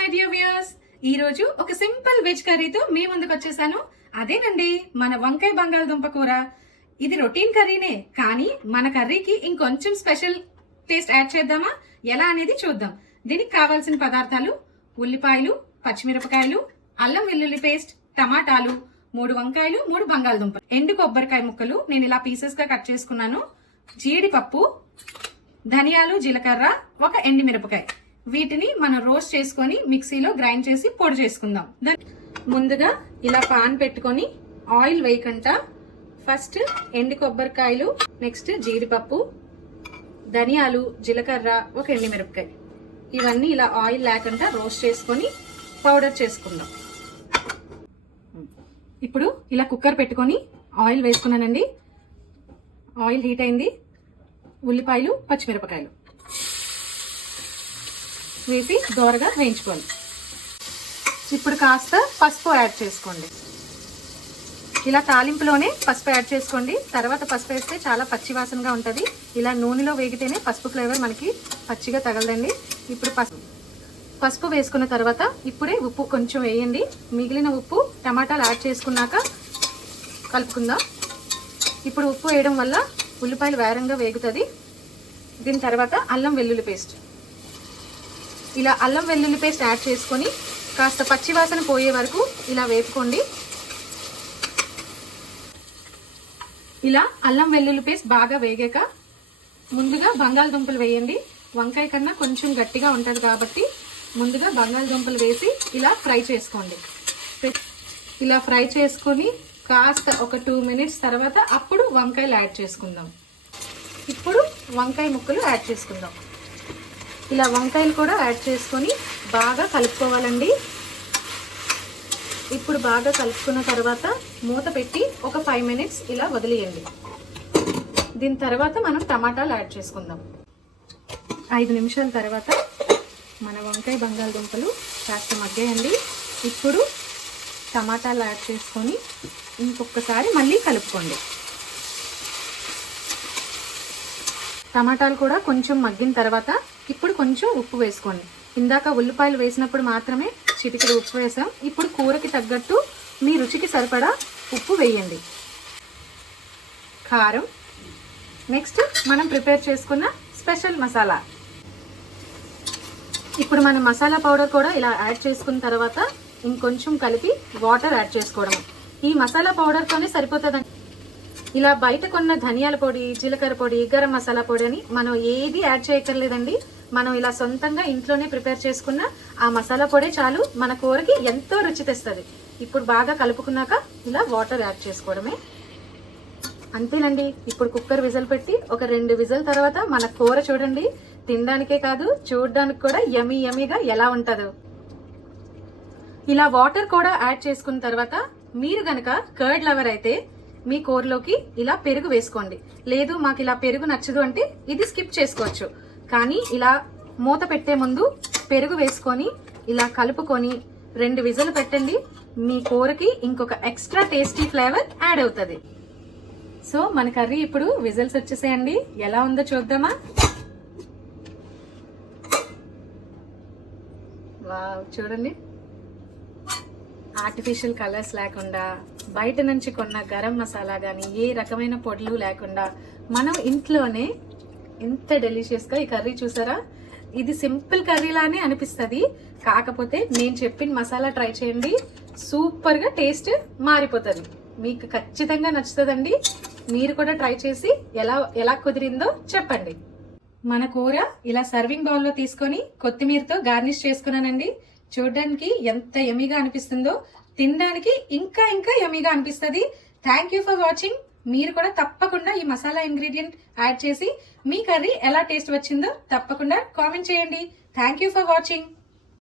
My dear viewers, ఈ రోజు ఒక సింపుల్ వెజ్ కర్రీతో మీ ముందుకు వచ్చేసాను. అదేనండి మన వంకాయ బంగాళదుంప కూర. ఇది రొటీన్ కర్రీనే, కానీ మన కర్రీకి ఇంకొంచెం స్పెషల్ టేస్ట్ యాడ్ చేద్దామా? ఎలా అనేది చూద్దాం. దీనికి కావాల్సిన పదార్థాలు: ఉల్లిపాయలు, పచ్చిమిరపకాయలు, అల్లం వెల్లుల్లి పేస్ట్, టమాటాలు, 3 వంకాయలు, 3 బంగాళదుంపలు, ఎండు కొబ్బరికాయ ముక్కలు నేను ఇలా పీసెస్ గా కట్ చేసుకున్నాను, జీడిపప్పు, ధనియాలు, జీలకర్ర, ఒక ఎండుమిరపకాయ. వీటిని మనం రోస్ట్ చేసుకొని మిక్సీలో గ్రైండ్ చేసి పొడి చేసుకుందాం. ముందుగా ఇలా పాన్ పెట్టుకొని ఆయిల్ వేయకుండా ఫస్ట్ ఎండు కొబ్బరికాయలు, నెక్స్ట్ జీడిపప్పు, ధనియాలు, జీలకర్ర, ఒక ఎండుమిరపకాయ, ఇవన్నీ ఇలా ఆయిల్ లేకుండా రోస్ట్ చేసుకొని పౌడర్ చేసుకుందాం. ఇప్పుడు ఇలా కుక్కర్ పెట్టుకొని ఆయిల్ వేసుకున్నానండి. ఆయిల్ హీట్ అయింది. ఉల్లిపాయలు, పచ్చిమిరపకాయలు వేసి దోరగా వేయించుకోండి. ఇప్పుడు కాస్త పసుపు యాడ్ చేసుకోండి. ఇలా తాలింపులోనే పసుపు యాడ్ చేసుకోండి. తర్వాత పసుపు వేస్తే చాలా పచ్చి వాసనగా ఉంటుంది. ఇలా నూనెలో వేగితేనే పసుపు ఫ్లేవర్ మనకి పచ్చిగా తగలదండి. ఇప్పుడు పసుపు వేసుకున్న తర్వాత ఇప్పుడే ఉప్పు కొంచెం వేయండి. మిగిలిన ఉప్పు టమాటాలు యాడ్ చేసుకున్నాక కలుపుకుందాం. ఇప్పుడు ఉప్పు వేయడం వల్ల ఉల్లిపాయలు వేరంగా వేగుతుంది. దీని తర్వాత అల్లం వెల్లుల్లి పేస్ట్, ఇలా అల్లం వెల్లుల్లి పేస్ట్ యాడ్ చేసుకొని కాస్త పచ్చి వాసన పోయే వరకు ఇలా వేపుకోండి. ఇలా అల్లం వెల్లుల్లి పేస్ట్ బాగా వేగాక ముందుగా బంగాళదుంపలు వేయండి. వంకాయ కన్నా కొంచెం గట్టిగా ఉంటుంది కాబట్టి ముందుగా బంగాళదుంపలు వేసి ఇలా ఫ్రై చేసుకోండి. ఇలా ఫ్రై చేసుకొని కాస్త ఒక 2 మినిట్స్ తర్వాత అప్పుడు వంకాయలు యాడ్ చేసుకుందాం. ఇప్పుడు వంకాయ ముక్కలు యాడ్ చేసుకుందాం. ఇలా వంకాయలు కూడా యాడ్ చేసుకొని బాగా కలుపుకోవాలండి. ఇప్పుడు బాగా కలుపుకున్న తర్వాత మూత పెట్టి ఒక 5 మినిట్స్ ఇలా వదిలేయండి. దీని తర్వాత మనం టమాటాలు యాడ్ చేసుకుందాం. 5 నిమిషాల తర్వాత మన వంకాయ బంగాళదుంపలు కాస్త మగ్గాయండి. ఇప్పుడు టమాటాలు యాడ్ చేసుకొని ఇంకొకసారి మళ్ళీ కలుపుకోండి. టమాటాలు కూడా కొంచెం మగ్గిన తర్వాత ఇప్పుడు కొంచెం ఉప్పు వేసుకోండి. ఇందాక ఉల్లిపాయలు వేసినప్పుడు మాత్రమే చిటికెడు ఉప్పు వేసాం. ఇప్పుడు కూరకి తగ్గట్టు మీ రుచికి సరిపడా ఉప్పు వేయండి. కారం, నెక్స్ట్ మనం ప్రిపేర్ చేసుకున్న స్పెషల్ మసాలా. ఇప్పుడు మనం మసాలా పౌడర్ కూడా ఇలా యాడ్ చేసుకున్న తర్వాత ఇంకొంచెం కలిపి వాటర్ యాడ్ చేసుకోవడం. ఈ మసాలా పౌడర్తోనే సరిపోతుందండి. ఇలా బయట కొన్న ధనియాల పొడి, జీలకర్ర పొడి, గరం మసాలా పొడి అని మనం ఏది యాడ్ చేయక్కర్లేదండి. మనం ఇలా సొంతంగా ఇంట్లోనే ప్రిపేర్ చేసుకున్న ఆ మసాలా పొడి చాలు మన కూరకి ఎంతో రుచి తెస్తుంది. ఇప్పుడు బాగా కలుపుకున్నాక ఇలా వాటర్ యాడ్ చేసుకోవడమే. అంతేనండి. ఇప్పుడు కుక్కర్ విజిల్ పెట్టి ఒక 2 విజిల్ తర్వాత మన కూర చూడండి, తినడానికే కాదు చూడడానికి కూడా యమీ యమీగా ఎలా ఉంటుందో. ఇలా వాటర్ కూడా యాడ్ చేసుకున్న తర్వాత మీరు గనక కర్డ్ లవర్ అయితే మీ కూరలోకి ఇలా పెరుగు వేసుకోండి. లేదు మాకు ఇలా పెరుగు నచ్చదు అంటే ఇది స్కిప్ చేసుకోవచ్చు. కానీ ఇలా మూత పెట్టే ముందు పెరుగు వేసుకొని ఇలా కలుపుకొని 2 విజిల్ పెట్టండి. మీ కూరకి ఇంకొక ఎక్స్ట్రా టేస్టీ ఫ్లేవర్ యాడ్ అవుతుంది. సో మన కర్రీ ఇప్పుడు విజిల్స్ వచ్చేసేయండి. ఎలా ఉందో చూద్దామా? వావ్, చూడండి. ఆర్టిఫిషియల్ కలర్స్ లేకుండా, బయట నుంచి కొన్న గరం మసాలా కానీ ఏ రకమైన పొడులు లేకుండా మనం ఇంట్లోనే ఎంత డెలిషియస్గా ఈ కర్రీ చూసారా? ఇది సింపుల్ కర్రీలానే అనిపిస్తుంది. కాకపోతే నేను చెప్పిన మసాలా ట్రై చేయండి, సూపర్గా టేస్ట్ మారిపోతుంది. మీకు ఖచ్చితంగా నచ్చుతుందండి. మీరు కూడా ట్రై చేసి ఎలా కుదిరిందో చెప్పండి. మన కూర ఇలా సర్వింగ్ బౌల్లో తీసుకొని కొత్తిమీరతో గార్నిష్ చేసుకున్నానండి. చూడడానికి ఎంత యమీగా అనిపిస్తుందో, తినడానికి ఇంకా ఇంకా యమీగా అనిపిస్తుంది. Thank you for watching. మీరు కూడా తప్పకుండా ఈ మసాలా ఇంగ్రీడియంట్ యాడ్ చేసి మీ కర్రీ ఎలా టేస్ట్ వచ్చిందో తప్పకుండా కామెంట్ చేయండి. Thank you for watching.